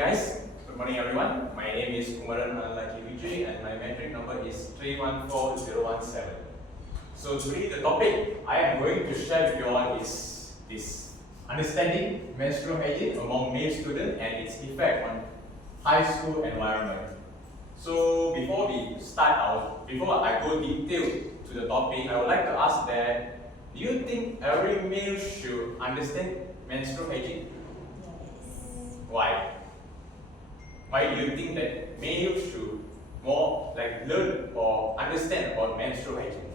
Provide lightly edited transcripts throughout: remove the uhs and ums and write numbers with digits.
guys. Good morning everyone. My name is Kumaran Vijey and my metric number is 314017. So today the topic I am going to share with you all is this understanding menstrual hygiene among male students and its effect on high school environment. So before I go detailed to the topic, I would like to ask that, do you think every male should understand menstrual hygiene? Why? Why do you think that males should more learn or understand about menstrual hygiene?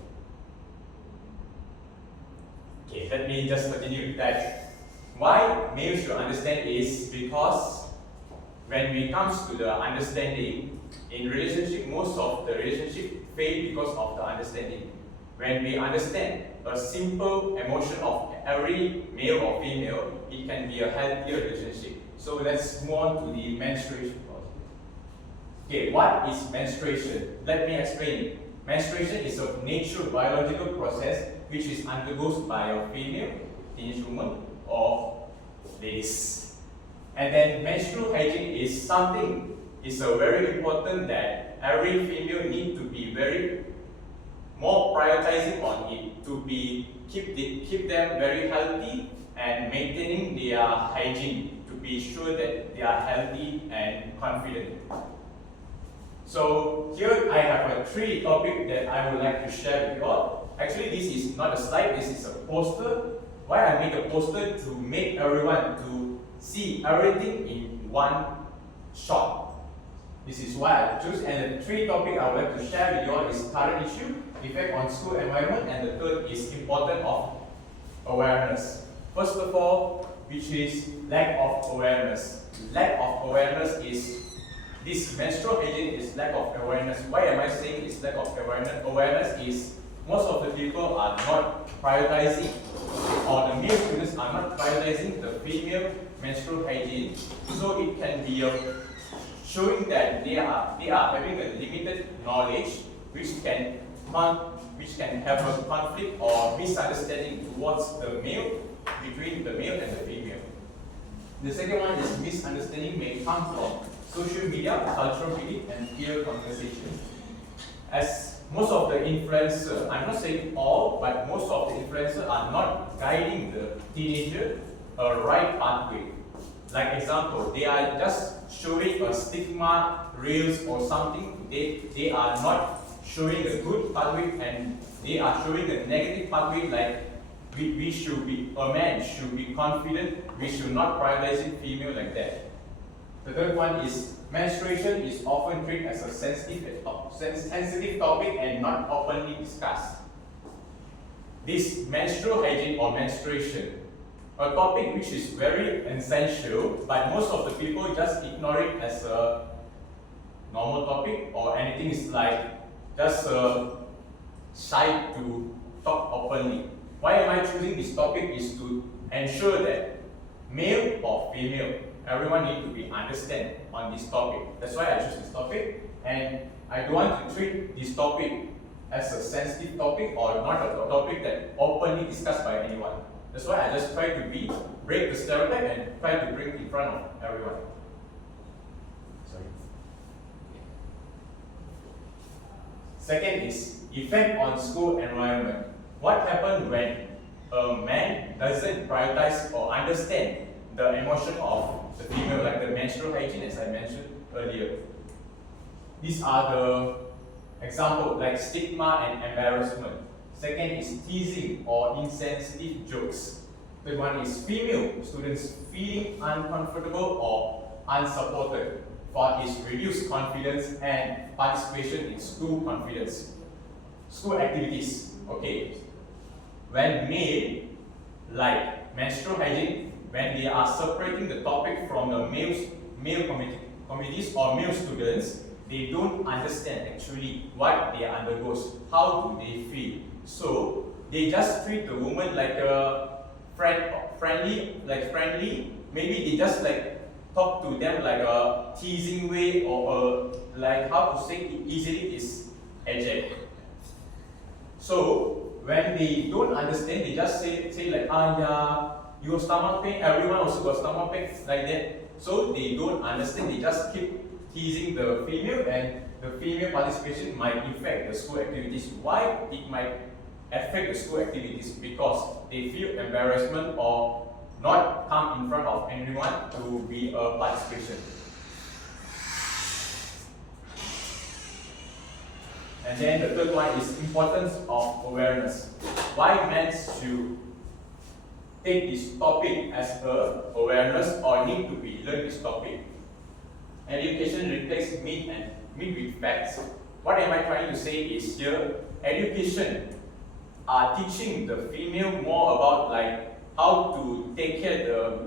Okay, let me just continue with that. Why males should understand is because when it comes to the understanding in relationship, most of the relationship fail because of the understanding. When we understand a simple emotion of every male or female, it can be a healthier relationship. So let's move on to the menstruation process. Okay, what is menstruation? Let me explain. Menstruation is a natural biological process which is undergoes by a female, teenage woman, or ladies. And then menstrual hygiene is a very important that every female need to be very more prioritizing on it to be keep them very healthy and maintaining their hygiene to be sure that they are healthy and confident. So here I have three topics that I would like to share with you all. Actually, this is not a slide, this is a poster. Why I made a poster? To make everyone to see everything in one shot. This is why I choose. And the three topics I would like to share with you all is current issue, effect on school environment, and the third is importance of awareness. First of all, which is lack of awareness. Lack of awareness is this menstrual hygiene is lack of awareness. Why am I saying it's lack of awareness? Awareness is most of the people are not prioritizing, or the male students are not prioritizing the female menstrual hygiene. So it can be showing that they are having a limited knowledge which can have a conflict or misunderstanding towards between the male and the female. The second one is misunderstanding may come from social media, cultural belief, and peer conversation. As most of the influencers, I'm not saying all, but most of the influencers are not guiding the teenager a right pathway. Like example, they are just showing a stigma reels or something. They are not showing a good pathway and they are showing a negative pathway, like we should be, a man should be confident, we should not prioritizing female like that. The third one is menstruation is often treated as a sensitive topic and not openly discussed. This menstrual hygiene or menstruation, a topic which is very essential, but most of the people just ignore it as a normal topic, or anything is like just shy to talk openly. Why am I choosing this topic is to ensure that male or female, everyone need to be understand on this topic. That's why I choose this topic, and I don't want to treat this topic as a sensitive topic or not a topic that openly discussed by anyone. That's why I just try to break the stereotype and try to bring it in front of everyone. Sorry. Second is effect on school environment. What happens when a man doesn't prioritize or understand the emotion of the female, like the menstrual hygiene as I mentioned earlier? These are the examples like stigma and embarrassment. Second is teasing or insensitive jokes. Third one is female students feeling uncomfortable or unsupported. Fourth is reduced confidence and participation in school activities. Okay, when male, like menstrual hygiene, when they are separating the topic from the male communities or male students, they don't understand actually what they undergoes, how do they feel. So they just treat the woman like a friendly. Maybe they just talk to them like a teasing way, or how to say it easily is eject. So when they don't understand, they just say like, yeah, your stomach pain, everyone also got stomach pain, like that. So they don't understand, they just keep teasing the female, and the female participation might affect the school activities. Why it might affect the school activities? Because they feel embarrassment or not come in front of anyone to be a participation. And then the third one is importance of awareness. Why men should take this topic as a awareness or need to be learned this topic? Education replaces myth and myth with facts. What am I trying to say is here, education are teaching the female more about like how to take care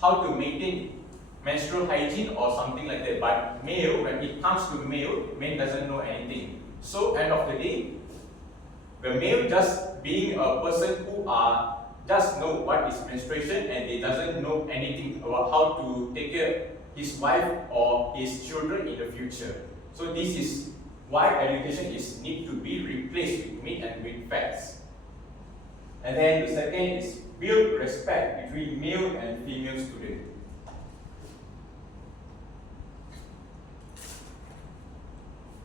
how to maintain menstrual hygiene or something like that. But male, when it comes to male doesn't know anything. So end of the day, the male just being a person who just know what is menstruation and they doesn't know anything about how to take care his wife or his children in the future. So this is why education need to be replaced with myth and with facts. And then the second is build respect between male and female students.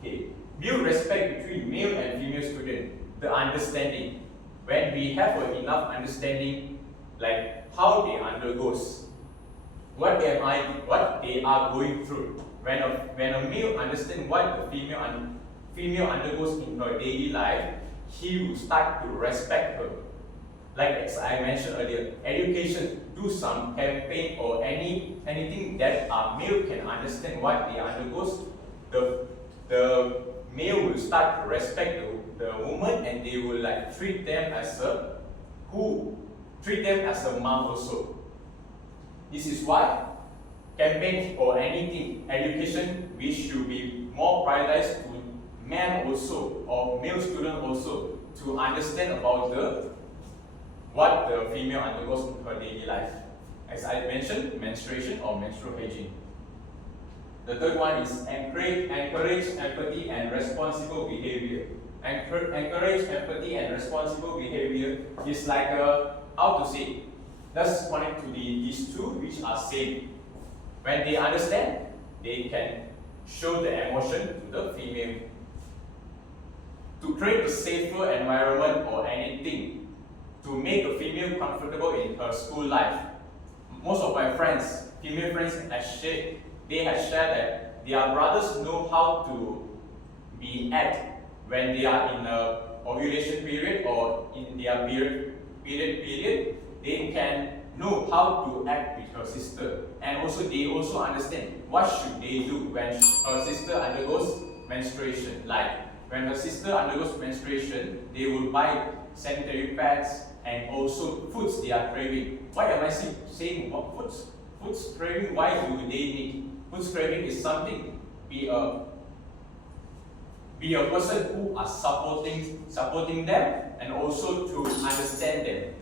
Okay, build respect between male and female students. The understanding. When we have enough understanding, like how they undergoes, what they are going through. When a male understands what the female undergoes in her daily life, he will start to respect her. Like as I mentioned earlier, education, do some campaign or anything that a male can understand what they undergoes, the male will start to respect the woman, and they will like treat them as a mom also. This is why campaigns or anything, education, we should be more prioritized to men also or male student also to understand about what the female undergoes in her daily life. As I mentioned, menstruation or menstrual hygiene. The third one is encourage empathy and responsible behavior. Encourage empathy and responsible behavior is like how to say, let's connect to these two which are same. When they understand, they can show the emotion to the female. To create a safer environment or anything, to make a female comfortable in her school life. Most of my friends, female friends, they have shared that their brothers know how to act when they are in a ovulation period or in their period. They can know how to act with her sister, and also they also understand what should they do when her sister undergoes menstruation. Like when her sister undergoes menstruation, they will buy sanitary pads and also foods they are craving. Why am I saying what foods? Foods craving, why do they need? Foods craving is something, be a person who are supporting them and also to understand them.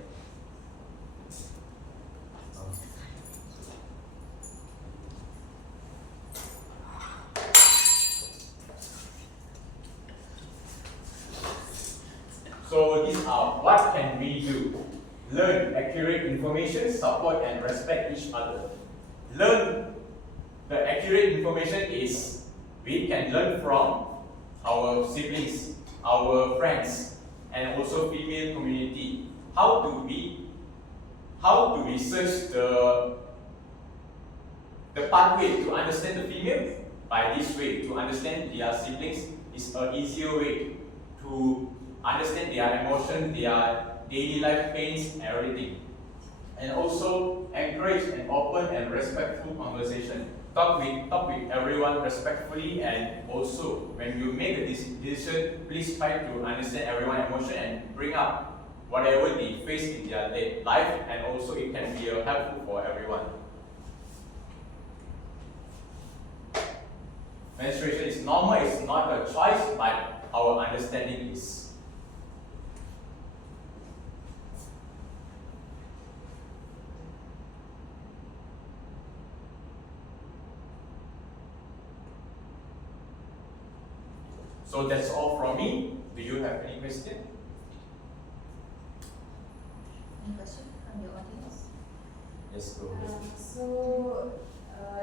So these are what can we do? Learn accurate information, support and respect each other. Learn the accurate information is we can learn from our siblings, our friends, and also female community. How do we search the pathway to understand the female? By this way, to understand their siblings is an easier way to understand their emotions, their daily life pains, everything. And also encourage an open and respectful conversation. Talk with everyone respectfully, and also when you make a decision, please try to understand everyone's emotion and bring up whatever they face in their life, and also it can be helpful for everyone. Menstruation is normal, it's not a choice, but our understanding is. So that's all from me. Do you have any question? Any question from the audience? Yes, go ahead. So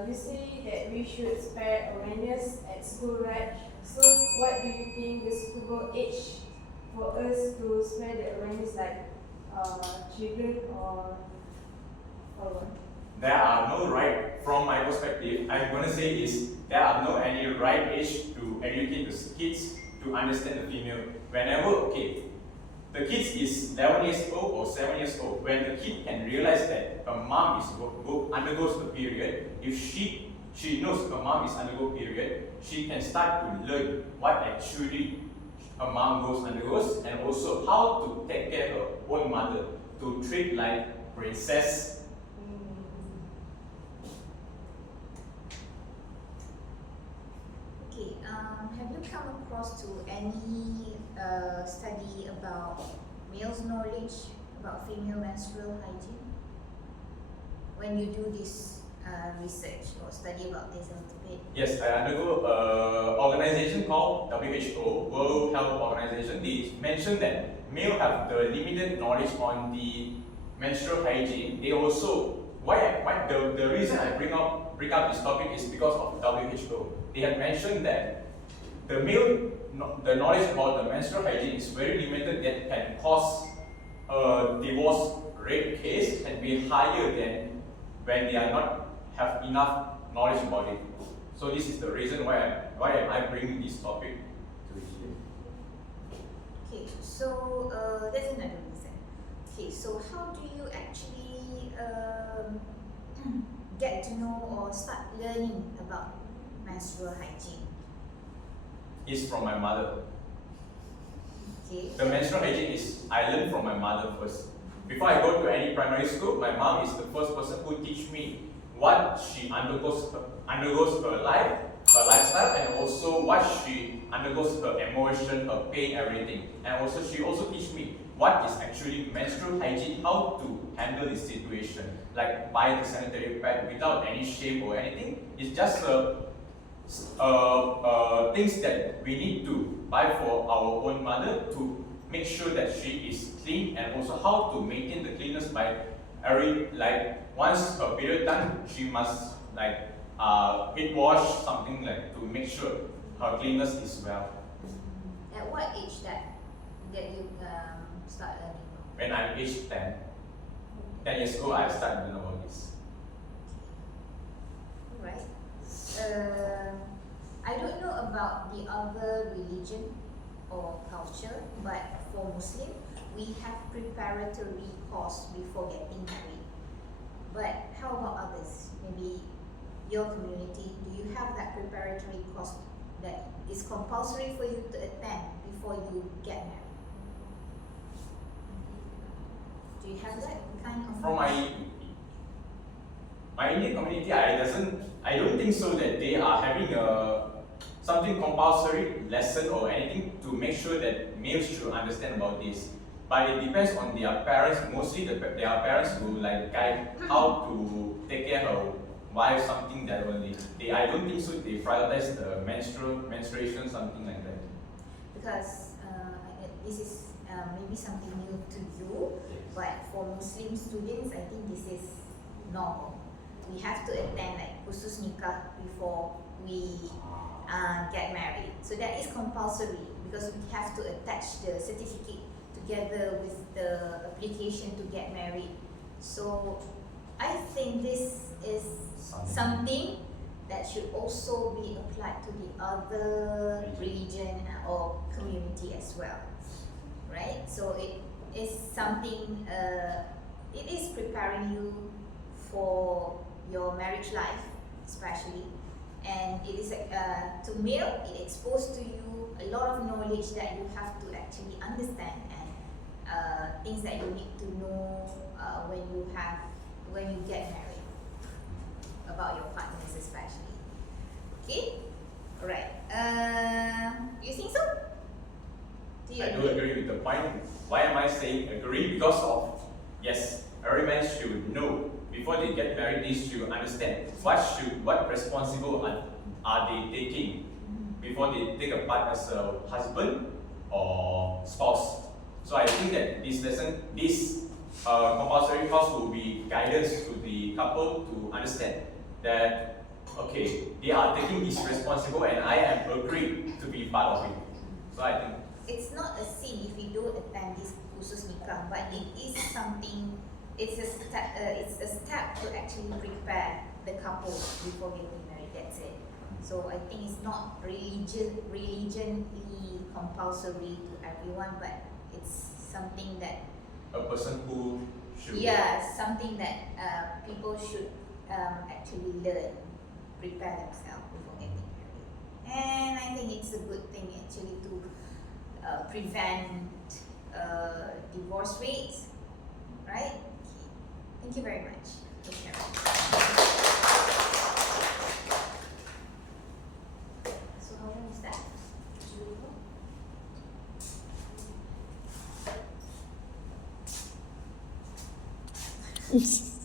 You say that we should spread awareness at school, right? So what do you think the suitable age for us to spread the awareness, like children or what? There are no right, from my perspective, I'm gonna say is there are no any right age to educate the kids to understand the female. Whenever, okay, the kid is 11 years old or 7 years old, when the kid can realize that her mom is undergoes the period, if she knows her mom is undergo period, she can start to learn what actually her mom undergoes, and also how to take care of her own mother, to treat like princess. Okay, have you come across to any study about male's knowledge about female menstrual hygiene? When you do this research or study about this a little bit? Yes, I undergo an organization called WHO, World Health Organization. They mentioned that male have the limited knowledge on the menstrual hygiene. They also, the reason I bring up this topic is because of WHO. They have mentioned that the knowledge about the menstrual hygiene is very limited, that can cause a divorce rate case can be higher than when they are not have enough knowledge about it. So this is the reason why am I bringing this topic to here. Okay, so that's another reason. Okay, so how do you actually get to know or start learning about menstrual hygiene? It's from my mother. Okay. The menstrual hygiene is I learned from my mother first. Before I go to any primary school, my mom is the first person who teach me what she undergoes her lifestyle, and also what she undergoes her emotion, her pain, everything. And also she also teach me what is actually menstrual hygiene, how to handle this situation, like buy the sanitary pad without any shame or anything. It's just things that we need to buy for our own mother to make sure that she is clean, and also how to maintain the cleanness by once her period done, she must head wash something to make sure her cleanness is well. At what age that you start learning? When I'm age 10 years old, I started learning about this. Right. I don't know about the other religion or culture, but for Muslim, we have preparatory course before getting married. But how about others? Maybe your community, do you have that preparatory course that is compulsory for you to attend before you get married? Do you have that kind of? From my Indian community, I don't think so that they are having something compulsory lesson or anything to make sure that males should understand about this. But it depends on their parents. Mostly their parents who guide how to take care of wife, something that only I don't think so they prioritize the menstruation, something like that. Because this is maybe something new to you, Yes. but for Muslim students, I think this is normal. We have to attend khusus nikah before we get married. So that is compulsory because we have to attach the certificate together with the application to get married. So I think this is something that should also be applied to the other religion or community as well, right? So it is something, it is preparing you for your marriage life especially, and it is to male, it exposes to you a lot of knowledge that you have to actually understand, and things that you need to know when you get married about your partners especially. Okay, alright. You think so? I do agree with the point. Why am I saying agree? Because of, yes, every man should know before they get married. They should understand what responsible are they taking before they take a part as a husband or spouse. So I think that this lesson, this compulsory course will be guidance to the couple to understand that okay, they are taking this responsible and I am agreed to be part of it. So I think it's not a sin if you don't attend this khusus nikah, but it is something. It's a step to actually prepare the couple before getting married. That's it. So I think it's not religionally compulsory to everyone, but it's something that a person who should something that people should actually learn, prepare themselves before getting married. And I think it's a good thing actually to prevent divorce rates, right? Okay. Thank you very much for sharing. So how long is that? Yes.